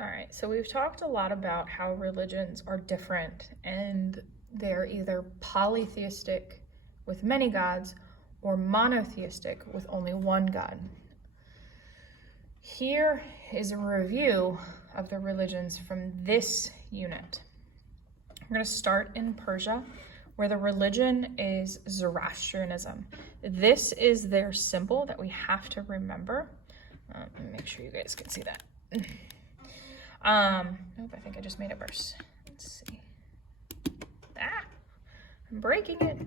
All right, so we've talked a lot about how religions are different and they're either polytheistic with many gods or monotheistic with only one god. Here is a review of the religions from this unit. We're going to start in Persia, where the religion is Zoroastrianism. This is their symbol that we have to remember. Let me make sure you guys can see that. Nope, I think I just made it worse. Let's see. I'm breaking it.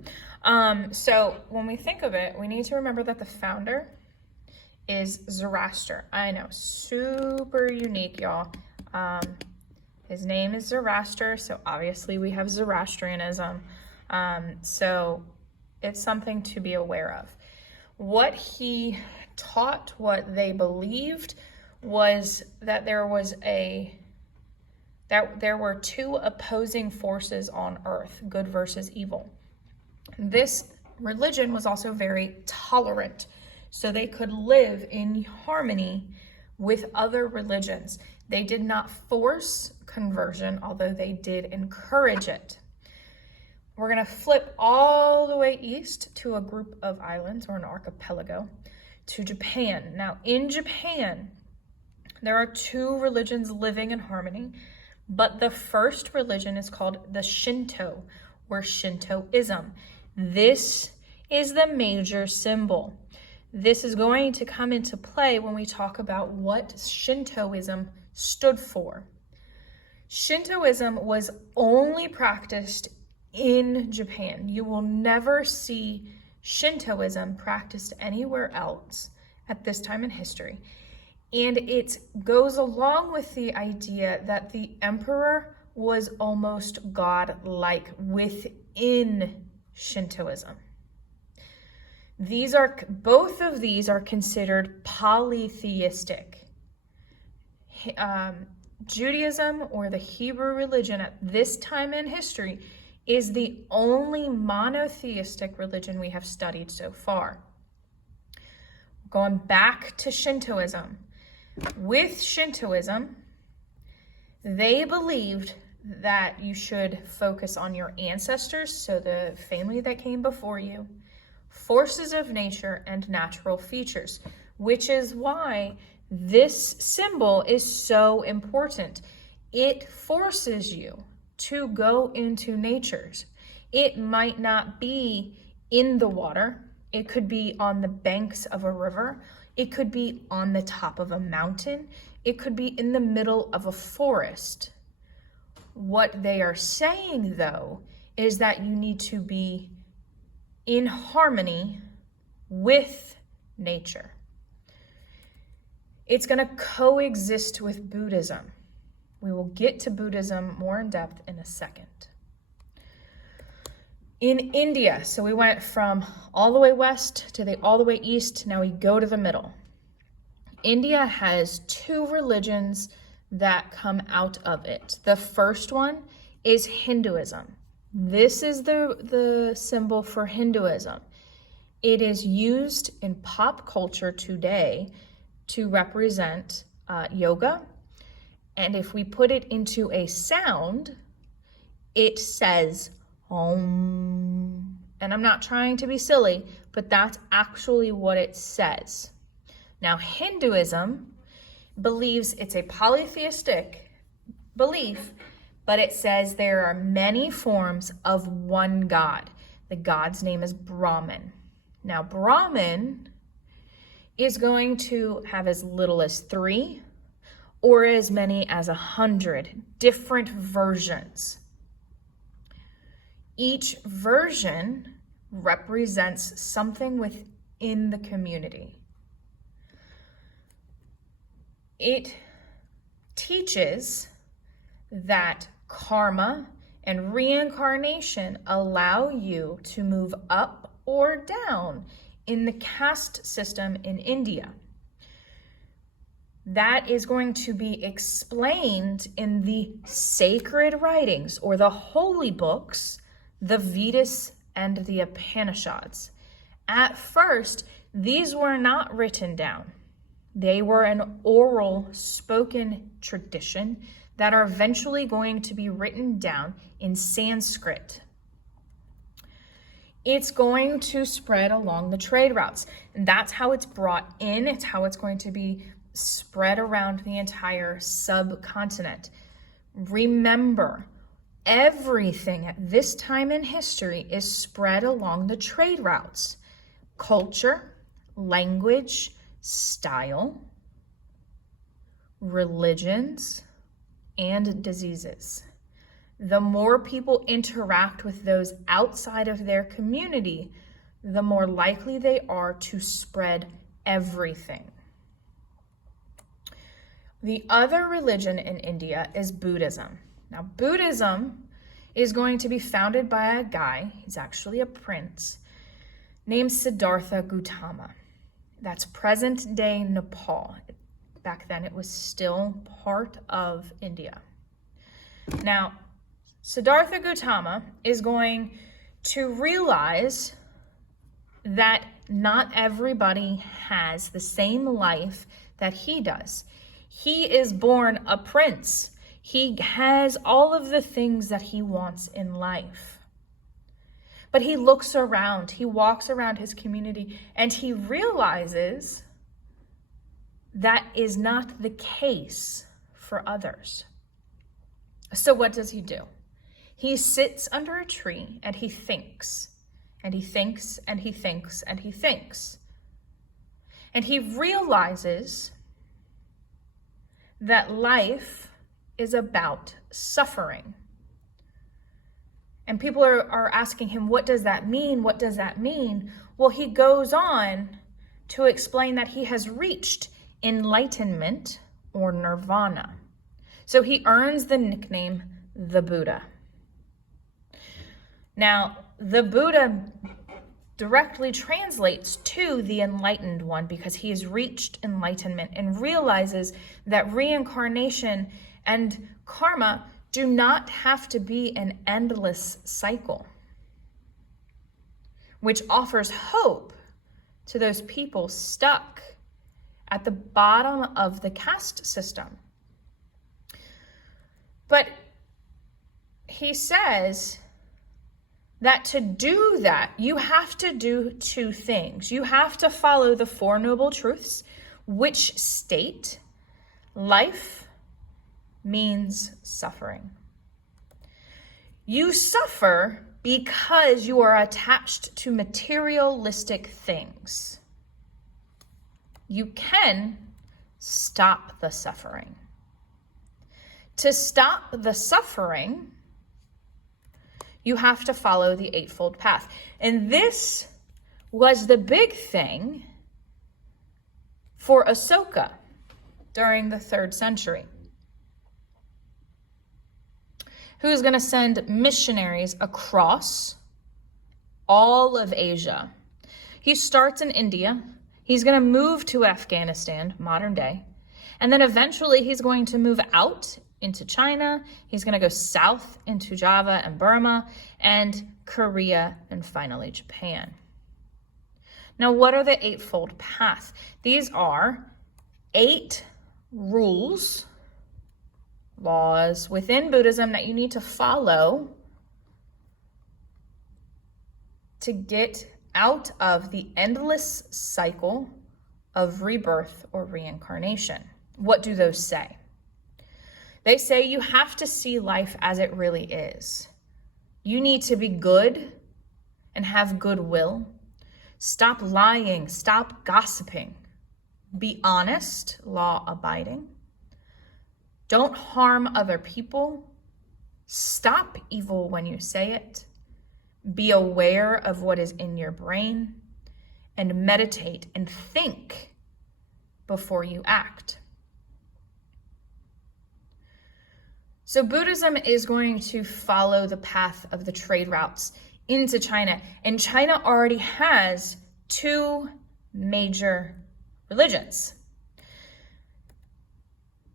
So when we think of it, we need to remember that the founder is Zoroaster. I know, super unique, y'all. His name is Zoroaster, so obviously we have Zoroastrianism. So it's something to be aware of. What he taught, what they believed, was that there were two opposing forces on earth, good versus evil. This religion was also very tolerant, so they could live in harmony with other religions. They did not force conversion, although they did encourage it. We're going to flip all the way east to a group of islands, or an archipelago, to Japan. Now, in Japan, there are two religions living in harmony, but the first religion is called the Shinto, or Shintoism. This is the major symbol. This is going to come into play when we talk about what Shintoism stood for. Shintoism was only practiced in Japan. You will never see Shintoism practiced anywhere else at this time in history. And it goes along with the idea that the emperor was almost god-like within Shintoism. Both of these are considered polytheistic. Judaism, or the Hebrew religion at this time in history, is the only monotheistic religion we have studied so far. Going back to Shintoism. With Shintoism, they believed that you should focus on your ancestors, so the family that came before you, forces of nature, and natural features, which is why this symbol is so important. It forces you to go into nature. It might not be in the water. It could be on the banks of a river. It could be on the top of a mountain. It could be in the middle of a forest. What they are saying, though, is that you need to be in harmony with nature. It's going to coexist with Buddhism. We will get to Buddhism more in depth in a second. In India, so we went from all the way west to all the way east. Now we go to the middle. India has two religions that come out of it. The first one is Hinduism. This is the symbol for Hinduism. It is used in pop culture today to represent yoga. And if we put it into a sound, it says Om. And I'm not trying to be silly, but that's actually what it says. Now, Hinduism believes it's a polytheistic belief, but it says there are many forms of one God. The God's name is Brahman. Now, Brahman is going to have as little as 3 or as many as 100 different versions. Each version represents something within the community. It teaches that karma and reincarnation allow you to move up or down in the caste system in India. That is going to be explained in the sacred writings, or the holy books, the Vedas and the Upanishads. At first, these were not written down. They were an oral, spoken tradition that are eventually going to be written down in Sanskrit. It's going to spread along the trade routes, and that's how it's brought in. It's how it's going to be spread around the entire subcontinent. Remember, everything at this time in history is spread along the trade routes. Culture, language, style, religions, and diseases. The more people interact with those outside of their community, the more likely they are to spread everything. The other religion in India is Buddhism. Now, Buddhism is going to be founded by a guy, he's actually a prince, named Siddhartha Gautama. That's present-day Nepal. Back then, it was still part of India. Now, Siddhartha Gautama is going to realize that not everybody has the same life that he does. He is born a prince. He has all of the things that he wants in life. But he looks around, he walks around his community, and he realizes that is not the case for others. So what does he do? He sits under a tree and he thinks, and he thinks, and he thinks, and he thinks. And he realizes that life is about suffering. And people are asking him, what does that mean? What does that mean? Well, he goes on to explain that he has reached enlightenment or nirvana. So he earns the nickname the Buddha. Now, the Buddha directly translates to the enlightened one because he has reached enlightenment and realizes that reincarnation and karma do not have to be an endless cycle, which offers hope to those people stuck at the bottom of the caste system. But he says that to do that, you have to do two things. You have to follow the Four Noble Truths, which state life means suffering. You suffer because you are attached to materialistic things. You can stop the suffering. To stop the suffering, you have to follow the Eightfold Path. And this was the big thing for Asoka during the 3rd century, who's going to send missionaries across all of Asia. He starts in India. He's going to move to Afghanistan, modern day. And then eventually he's going to move out into China. He's going to go south into Java and Burma and Korea and finally Japan. Now, what are the Eightfold Path? These are 8 rules, laws within Buddhism that you need to follow to get out of the endless cycle of rebirth or reincarnation. What do those say? They say you have to see life as it really is. You need to be good and have goodwill. Stop lying, stop gossiping. Be honest, law-abiding. Don't harm other people. Stop evil when you say it. Be aware of what is in your brain. And meditate and think before you act. So Buddhism is going to follow the path of the trade routes into China. And China already has 2 major religions.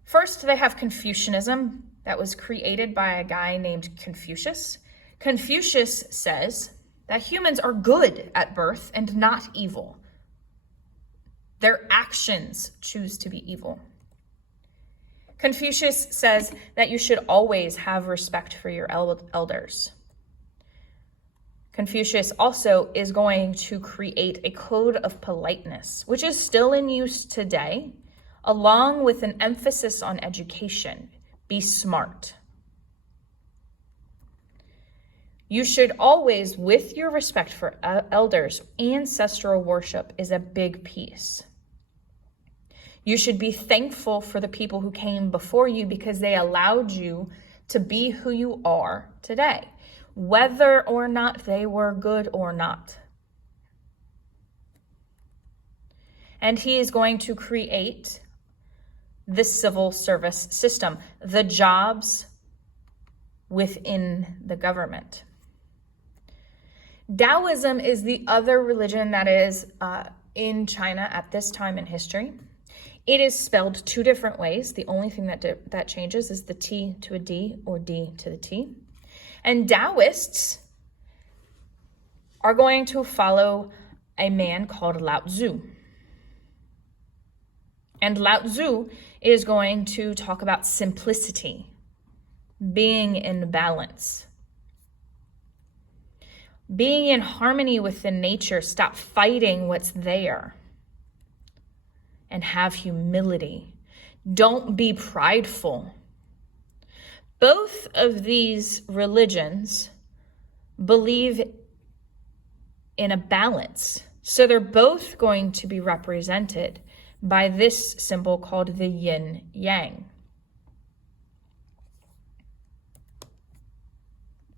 First, they have Confucianism that was created by a guy named Confucius. Confucius says that humans are good at birth and not evil. Their actions choose to be evil. Confucius says that you should always have respect for your elders. Confucius also is going to create a code of politeness, which is still in use today, along with an emphasis on education. Be smart. You should always, with your respect for elders, ancestral worship is a big piece. You should be thankful for the people who came before you because they allowed you to be who you are today, whether or not they were good or not. And he is going to create the civil service system, the jobs within the government. Taoism is the other religion that is in China at this time in history. It is spelled two different ways. The only thing that changes is the T to a D or D to the T. And Taoists are going to follow a man called Lao Tzu. And Lao Tzu is going to talk about simplicity, being in balance, being in harmony with the nature. Stop fighting what's there and have humility. Don't be prideful. Both of these religions believe in a balance. So they're both going to be represented by this symbol called the yin yang.